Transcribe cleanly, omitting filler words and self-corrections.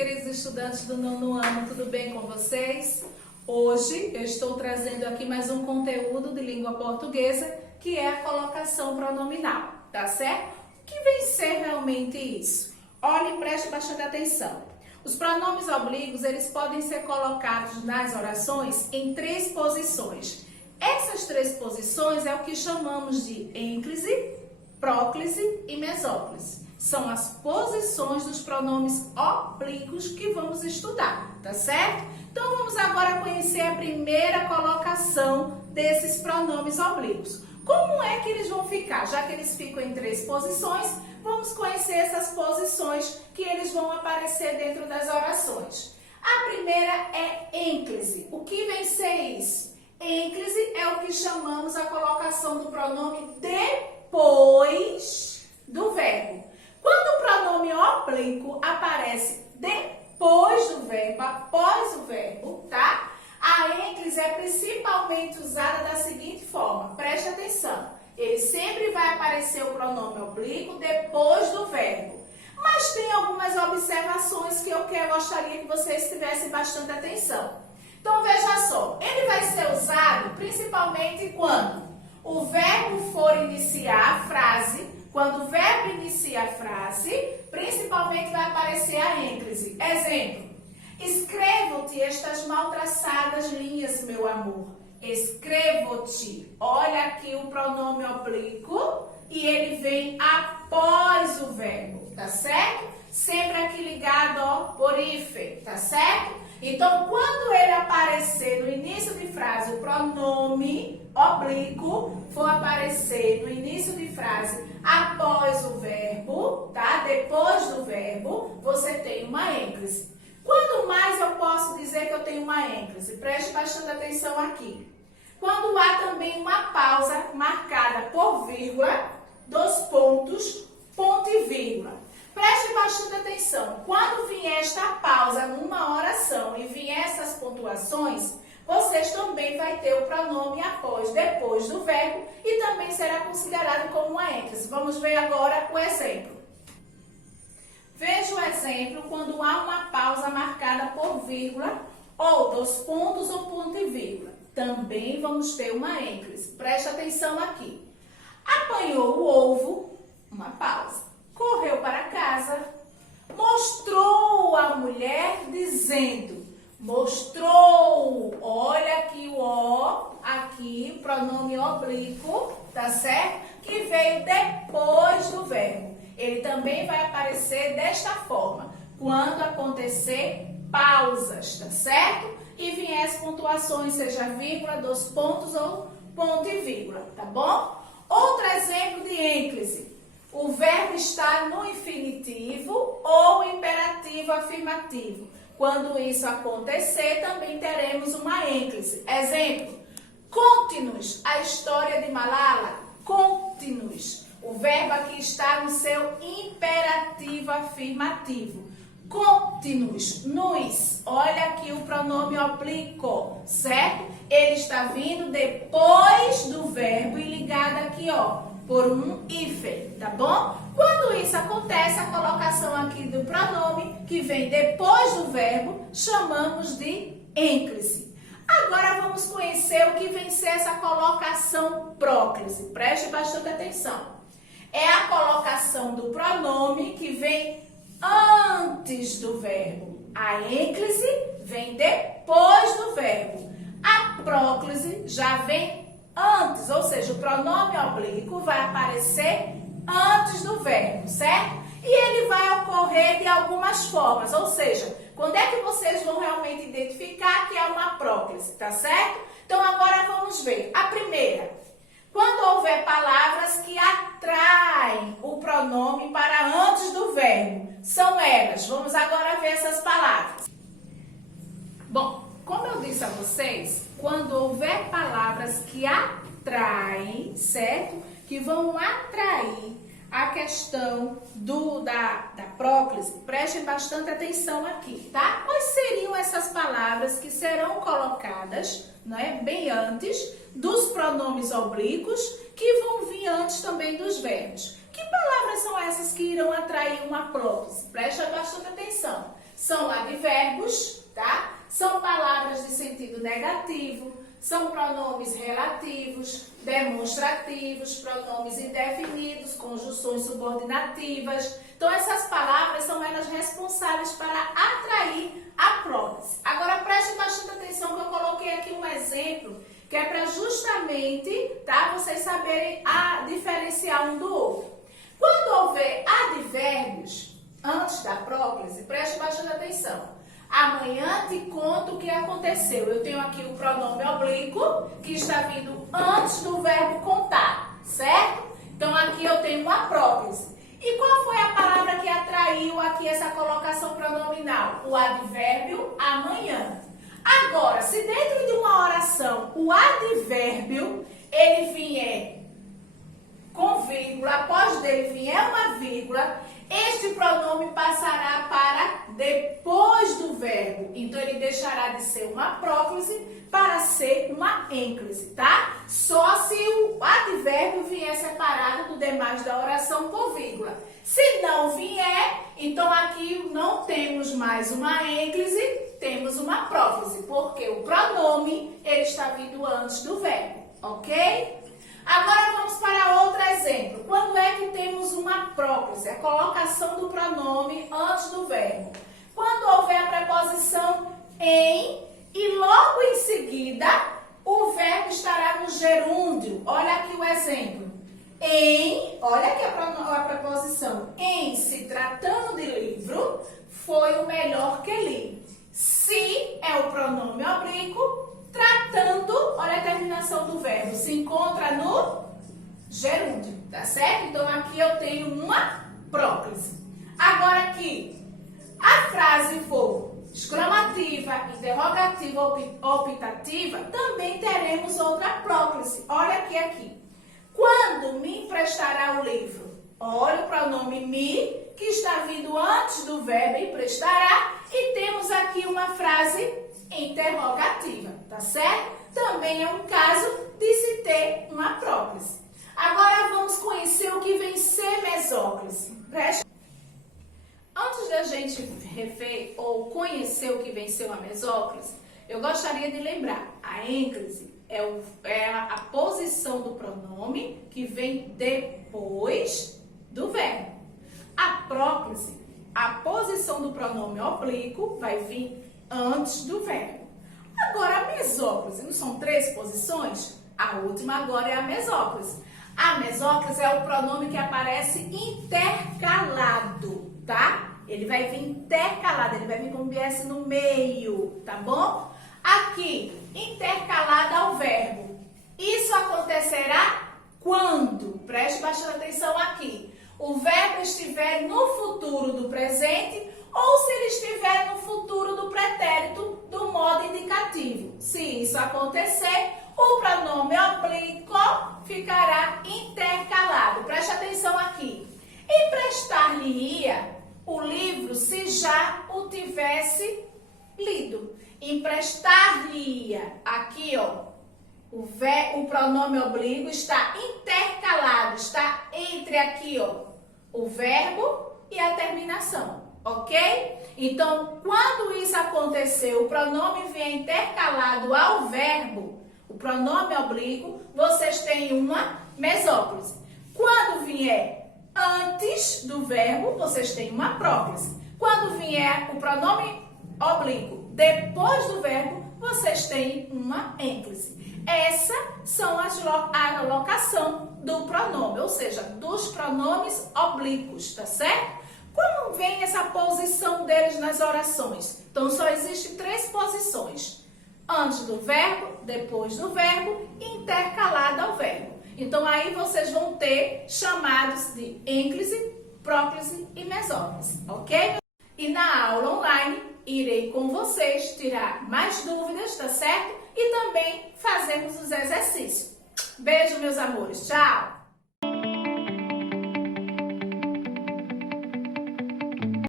queridos estudantes do 9º ano, tudo bem com vocês? Hoje eu estou trazendo aqui mais um conteúdo de língua portuguesa, que é a colocação pronominal, tá certo? O que vem ser realmente isso? Olhe e preste bastante atenção. Os pronomes oblíquos, eles podem ser colocados nas orações em 3 posições. Essas 3 posições é o que chamamos de ênclise, próclise e mesóclise. São as posições dos pronomes oblíquos que vamos estudar, tá certo? Então vamos agora conhecer a primeira colocação desses pronomes oblíquos. Como é que eles vão ficar? Já que eles ficam em 3 posições, vamos conhecer essas posições que eles vão aparecer dentro das orações. A primeira é ênclise. O que vem ser isso? Ênclise é o que chamamos a colocação do pronome depois do verbo. Quando o pronome oblíquo aparece depois do verbo, após o verbo, tá? A ênclise é principalmente usada da seguinte forma, preste atenção. Ele sempre vai aparecer o pronome oblíquo depois do verbo. Mas tem algumas observações que eu gostaria que vocês tivessem bastante atenção. Então veja só, ele vai ser usado principalmente quando o verbo for iniciar a frase. Quando o verbo inicia a frase, principalmente vai aparecer a ênclise. Exemplo, escrevo-te estas mal traçadas linhas, meu amor. Escrevo-te. Olha aqui o pronome oblíquo e ele vem após o verbo, tá certo? Sempre aqui ligado, ó, por hífen, tá certo? Então, quando ele aparecer no início de frase, o pronome oblíquo for aparecer no início de frase após o verbo, tá? Depois do verbo, você tem uma ênclise. Quando mais eu posso dizer que eu tenho uma ênclise? Preste bastante atenção aqui. Quando há também uma pausa marcada por vírgula, 2 pontos, ponto e vírgula. Preste bastante atenção. Quando vier esta pausa numa oração e vier essas pontuações, vocês também vai ter o pronome após, depois do verbo e também será considerado como uma ênclise. Vamos ver agora o exemplo. Veja o exemplo quando há uma pausa marcada por vírgula ou 2 pontos ou ponto e vírgula. Também vamos ter uma ênclise. Preste atenção aqui. Apanhou o ovo, uma pausa. Correu para casa, mostrou a mulher dizendo, mostrou, olha aqui o O, aqui, pronome oblíquo, tá certo? Que veio depois do verbo. Ele também vai aparecer desta forma, quando acontecer pausas, tá certo? E vier as pontuações, seja vírgula, 2 pontos ou ponto e vírgula, tá bom? Outro exemplo de ênclise. O verbo está no infinitivo ou imperativo afirmativo. Quando isso acontecer, também teremos uma ênclise. Exemplo, conte-nos a história de Malala. Conte-nos. O verbo aqui está no seu imperativo afirmativo. Conte-nos, nos. Olha aqui o pronome oblíquo, certo? Ele está vindo depois do verbo e ligado aqui, ó, por um hífen, tá bom? Quando isso acontece, a colocação aqui do pronome, que vem depois do verbo, chamamos de ênclise. Agora vamos conhecer o que vem ser essa colocação próclise. Preste bastante atenção. É a colocação do pronome que vem antes do verbo. A ênclise vem depois do verbo. A próclise já vem antes, ou seja, o pronome oblíquo vai aparecer antes do verbo, certo? E ele vai ocorrer de algumas formas, ou seja, quando é que vocês vão realmente identificar que é uma próclise, tá certo? Então agora vamos ver. A primeira, quando houver palavras que atraem o pronome para antes do verbo, são elas. Vamos agora ver essas palavras. Bom, como eu disse a vocês, quando houver palavras que atraem, certo? Que vão atrair a questão da próclise, prestem bastante atenção aqui, tá? Quais seriam essas palavras que serão colocadas, né, bem antes dos pronomes oblíquos, que vão vir antes também dos verbos? Que palavras são essas que irão atrair uma próclise? Presta bastante atenção. são advérbios, tá? São palavras de sentido negativo, são pronomes relativos, demonstrativos, pronomes indefinidos, conjunções subordinativas. Então, essas palavras são elas responsáveis para atrair a prótese. Agora, preste bastante atenção que eu coloquei aqui um exemplo que é para justamente, tá, vocês saberem diferenciar um do outro. Quando houver advérbios antes da próclise, preste bastante atenção. Amanhã te conto o que aconteceu. Eu tenho aqui o pronome oblíquo, que está vindo antes do verbo contar, certo? Então, aqui eu tenho uma próclise. E qual foi a palavra que atraiu aqui essa colocação pronominal? O advérbio amanhã. Agora, se dentro de uma oração o advérbio, ele vier com vírgula, após dele vier uma vírgula, este pronome passará para depois do verbo. Então, ele deixará de ser uma próclise para ser uma ênclise, tá? Só se o advérbio vier separado do demais da oração por vírgula. Se não vier, então aqui não temos mais uma ênclise, temos uma próclise, porque o pronome ele está vindo antes do verbo, ok? Agora vamos para outro exemplo. Quando é que temos uma próclise? A colocação do pronome antes do verbo. Quando houver a preposição em e logo em seguida o verbo estará no gerúndio. Olha aqui o exemplo. Em, olha aqui a preposição. Em, se tratando de livro, foi o melhor que li. Se é o pronome oblíquo. Tratando, olha a terminação do verbo, se encontra no gerúndio, tá certo? Então, aqui eu tenho uma próclise. Agora aqui, a frase for exclamativa, interrogativa ou optativa, também teremos outra próclise. Olha aqui. Quando me emprestará o livro? Olha o pronome me, que está vindo antes do verbo emprestará, e temos aqui uma frase interrogativa, tá certo? Também é um caso de se ter uma próclise. Agora vamos conhecer o que vem ser mesóclise. Antes da gente rever ou conhecer o que vem ser uma mesóclise, eu gostaria de lembrar, a ênclise é a posição do pronome que vem depois do verbo. A próclise, a posição do pronome oblíquo vai vir antes do verbo. Agora, a mesóclise, não são 3 posições? A última agora é a mesóclise. A mesóclise é o pronome que aparece intercalado, tá? Ele vai vir intercalado, ele vai vir como viesse no meio, tá bom? Aqui, intercalado ao verbo. Isso acontecerá quando? Preste bastante atenção aqui. O verbo estiver no futuro do presente ou se ele estiver no futuro do pretérito do modo indicativo. Se isso acontecer, o pronome oblíquo ficará intercalado. Preste atenção aqui. Emprestar-lhe-ia o livro se já o tivesse lido. Emprestar-lhe-ia. Aqui, ó, o pronome oblíquo está intercalado, está entre aqui, ó, o verbo e a terminação. Ok? Então, quando isso acontecer, o pronome vier intercalado ao verbo, o pronome oblíquo, vocês têm uma mesóclise. Quando vier antes do verbo, vocês têm uma próclise. Quando vier o pronome oblíquo depois do verbo, vocês têm uma ênclise. Essa são a locação do pronome, ou seja, dos pronomes oblíquos, tá certo? Como vem essa posição deles nas orações? Então, só existem 3 posições. Antes do verbo, depois do verbo, intercalado ao verbo. Então, aí vocês vão ter chamados de ênclise, próclise e mesóclise, ok? E na aula online, irei com vocês tirar mais dúvidas, tá certo? E também fazermos os exercícios. Beijo, meus amores. Tchau!